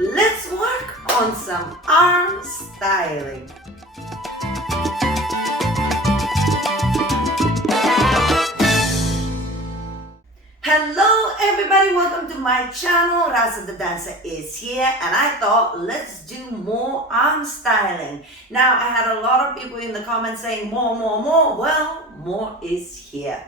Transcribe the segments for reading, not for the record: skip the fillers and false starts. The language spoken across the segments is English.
let's work on some arm styling. Hello everybody, welcome to my channel. Rasa the dancer is here and I thought let's do more arm styling. Now I had a lot of people in the comments saying more. Well, more is here.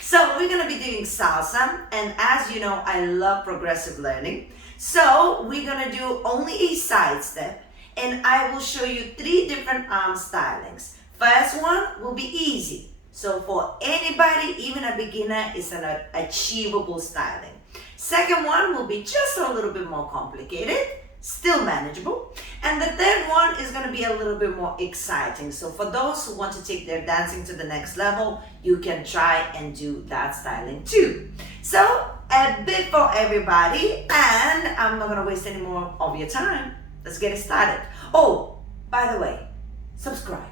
So we're going to be doing salsa, and as you know I love progressive learning. So we're going to do only a side step and I will show you 3 different arm stylings. First one will be easy. So for anybody, even a beginner, it's an achievable styling. Second one will be just a little bit more complicated, still manageable. And the third one is going to be a little bit more exciting. So for those who want to take their dancing to the next level, you can try and do that styling too. So a bit for everybody, and I'm not going to waste any more of your time. Let's get it started. Oh, by the way, subscribe.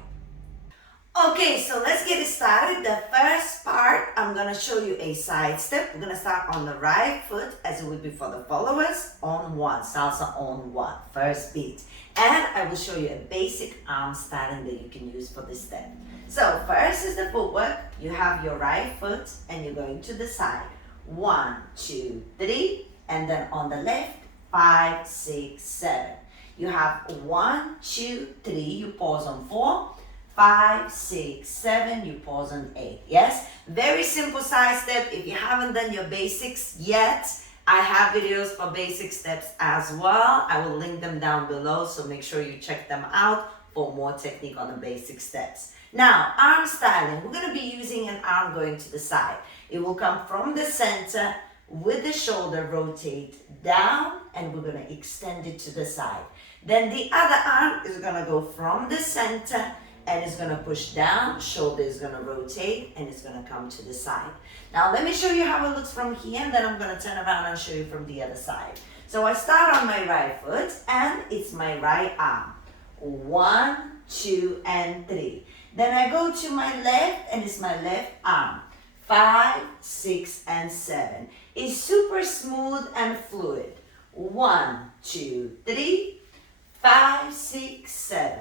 Okay, so let's get it started. The first part, I'm going to show you a side step. We're going to start on the right foot as it would be for the followers, on 1, salsa on 1, first beat. And I will show you a basic arm styling that you can use for this step. So first is the footwork. You have your right foot and you're going to the side. 1, 2, 3, and then on the left, 5, 6, 7. You have 1, 2, 3, you pause on 4. 5, 6, 7, you pause on 8. Yes, very simple side step. If you haven't done your basics yet, I have videos for basic steps as well. I will link them down below, so make sure you check them out for more technique on the basic steps. Now, arm styling, we're going to be using an arm going to the side. It will come from the center with the shoulder rotate down, and we're going to extend it to the side. Then the other arm is going to go from the center and it's going to push down, shoulder is going to rotate, and it's going to come to the side. Now let me show you how it looks from here, and then I'm going to turn around and show you from the other side. So I start on my right foot, and it's my right arm. 1, 2, and 3. Then I go to my left, and it's my left arm. 5, 6, and 7. It's super smooth and fluid. 1, 2, 3, 5, 6, 7.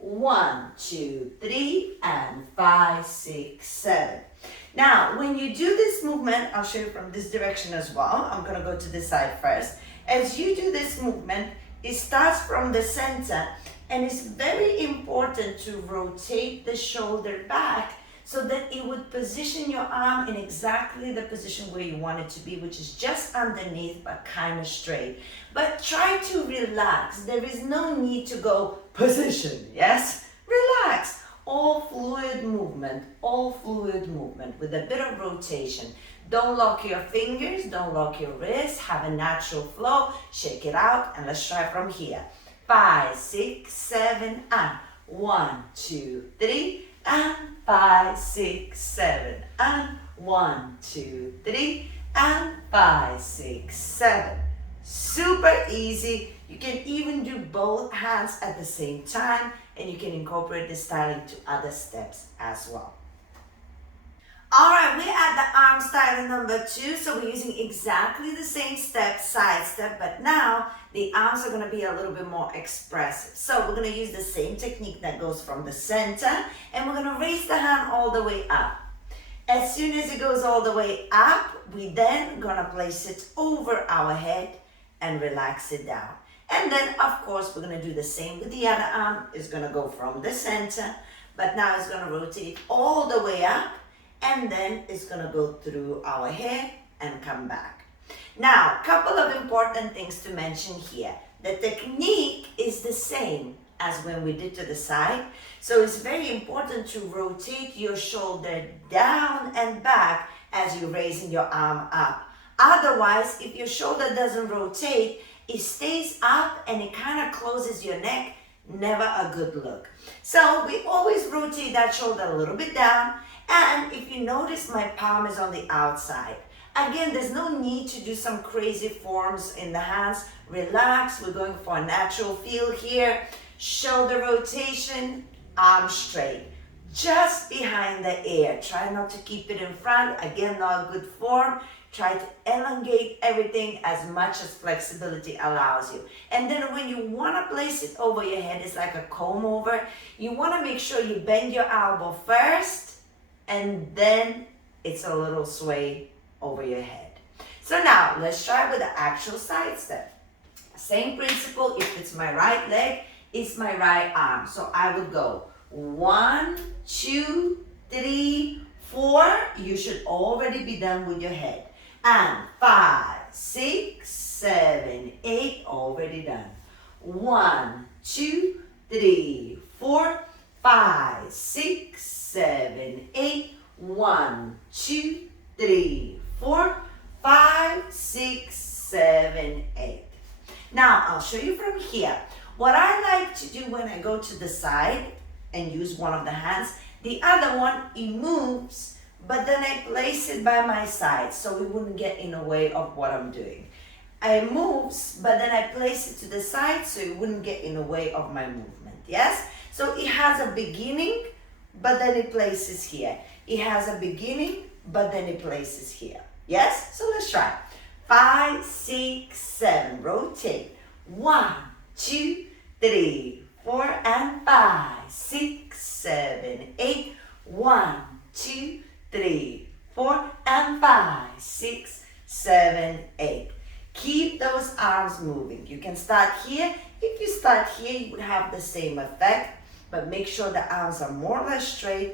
1, 2, 3, and 5, 6, 7. Now, when you do this movement, I'll show you from this direction as well. I'm going to go to this side first. As you do this movement, it starts from the center, and it's very important to rotate the shoulder back so that it would position your arm in exactly the position where you want it to be, which is just underneath but kind of straight. But try to relax. There is no need to go position, yes? Relax. All fluid movement with a bit of rotation. Don't lock your fingers, don't lock your wrists, have a natural flow, shake it out, and let's try from here. 5, 6, 7, and 1, 2, 3, and 5, 6, 7, and 1, 2, 3, and 5, 6, 7. Super easy. You can even do both hands at the same time, and you can incorporate this styling to other steps as well. Alright, we're at the arm styling number 2, so we're using exactly the same step, side step, but now the arms are going to be a little bit more expressive. So we're going to use the same technique that goes from the center, and we're going to raise the hand all the way up. As soon as it goes all the way up, we then going to place it over our head and relax it down. And then, of course, we're going to do the same with the other arm. It's going to go from the center, but now it's going to rotate all the way up, and then it's going to go through our head and come back. Now, a couple of important things to mention here. The technique is the same as when we did to the side. So it's very important to rotate your shoulder down and back as you're raising your arm up. Otherwise, if your shoulder doesn't rotate, it stays up and it kind of closes your neck. Never a good look. So we always rotate that shoulder a little bit down. And if you notice, my palm is on the outside. Again, there's no need to do some crazy forms in the hands. Relax. We're going for a natural feel here. Shoulder rotation, arm straight. Just behind the ear. Try not to keep it in front. Again, not a good form. Try to elongate everything as much as flexibility allows you. And then when you want to place it over your head, it's like a comb over. You want to make sure you bend your elbow first, and then it's a little sway over your head. So now let's try with the actual side step. Same principle. If it's my right leg, it's my right arm. So I would go 1, 2, 3, 4. You should already be done with your head. And 5, 6, 7, 8, already done. 1, 2, 3, 4, 5, 6, 7, 8. 1, 2, 3, 4, 5, 6, 7, 8. Now I'll show you from here. What I like to do when I go to the side and use one of the hands, the other one, it moves, but then I place it by my side so it wouldn't get in the way of what I'm doing. It moves, but then I place it to the side so it wouldn't get in the way of my movement. Yes? So it has a beginning, but then it places here. It has a beginning, but then it places here. Yes? So let's try. 5, 6, 7. Rotate. 1, 2, 3, 4, and 5, 6, 7, 8. 1, 2, 3, 4, and 5, 6, 7, 8. Keep those arms moving. You can start here. If you start here, you would have the same effect, but make sure the arms are more or less straight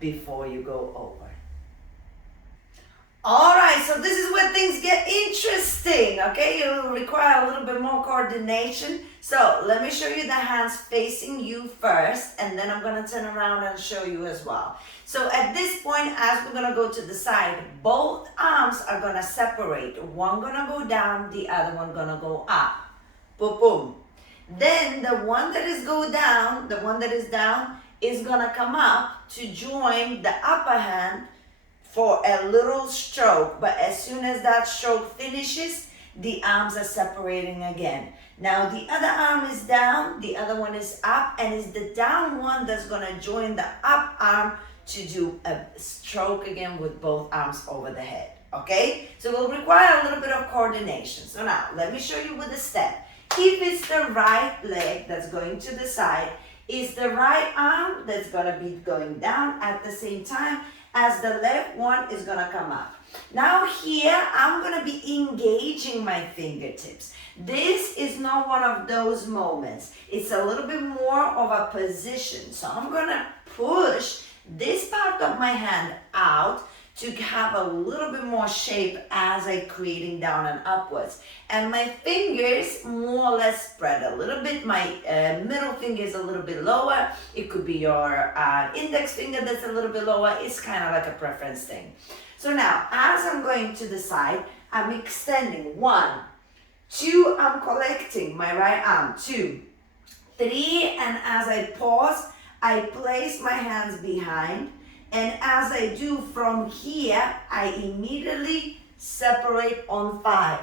before you go over. All right, so this is where things get interesting, okay? It will require a little bit more coordination. So let me show you the hands facing you first, and then I'm gonna turn around and show you as well. So at this point, as we're gonna go to the side, both arms are gonna separate. One gonna go down, the other one gonna go up. Boom, boom. Then the one that is down is gonna come up to join the upper hand for a little stroke, but as soon as that stroke finishes, the arms are separating again. Now the other arm is down, the other one is up, and it's the down one that's gonna join the up arm to do a stroke again with both arms over the head, okay? So it will require a little bit of coordination. So now, let me show you with the step. If it's the right leg that's going to the side, it's the right arm that's gonna be going down at the same time as the left one is gonna come up. Now here, I'm gonna be engaging my fingertips. This is not one of those moments. It's a little bit more of a position. So I'm gonna push this part of my hand out to have a little bit more shape as I'm creating down and upwards. And my fingers more or less spread a little bit. My middle finger is a little bit lower. It could be your index finger that's a little bit lower. It's kind of like a preference thing. So now, as I'm going to the side, I'm extending. 1, 2, I'm collecting my right arm. 2, 3, and as I pause, I place my hands behind. And as I do from here, I immediately separate on 5.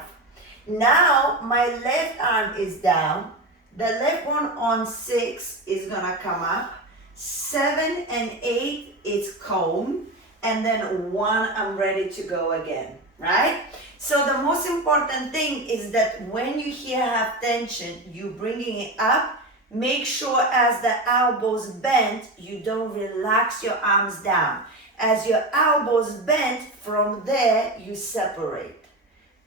Now my left arm is down. The left one on 6 is gonna come up. 7 and 8 is comb. And then 1, I'm ready to go again, right? So the most important thing is that when you here have tension, you bringing it up. Make sure as the elbows bent, you don't relax your arms down. As your elbows bent, from there you separate.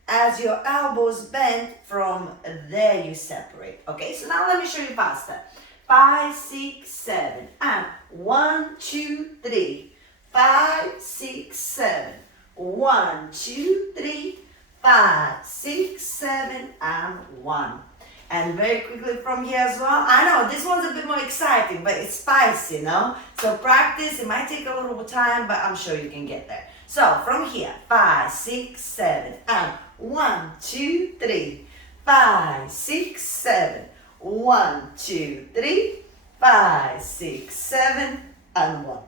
As your elbows bent, from there you separate. Okay, so now let me show you faster. 5, 6, 7, and 1, 2, 3. 5, 6, 7. 1, 2, 3. 5, 6, 7, and 1. And very quickly from here as well. I know this one's a bit more exciting, but it's spicy, no? So practice, it might take a little bit of time, but I'm sure you can get there. So from here, 5, 6, 7, and 1, 2, 3. 5, 6, 7. 1, 2, 3. 5, 6, 7, and 1.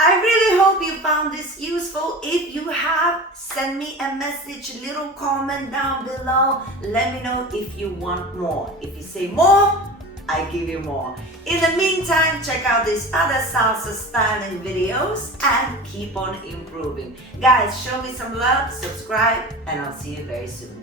I really hope you found this useful. If you have, send me a message, little comment down below. Let me know if you want more. If you say more, I give you more. In the meantime, check out these other salsa styling videos and keep on improving. Guys, show me some love, subscribe, and I'll see you very soon.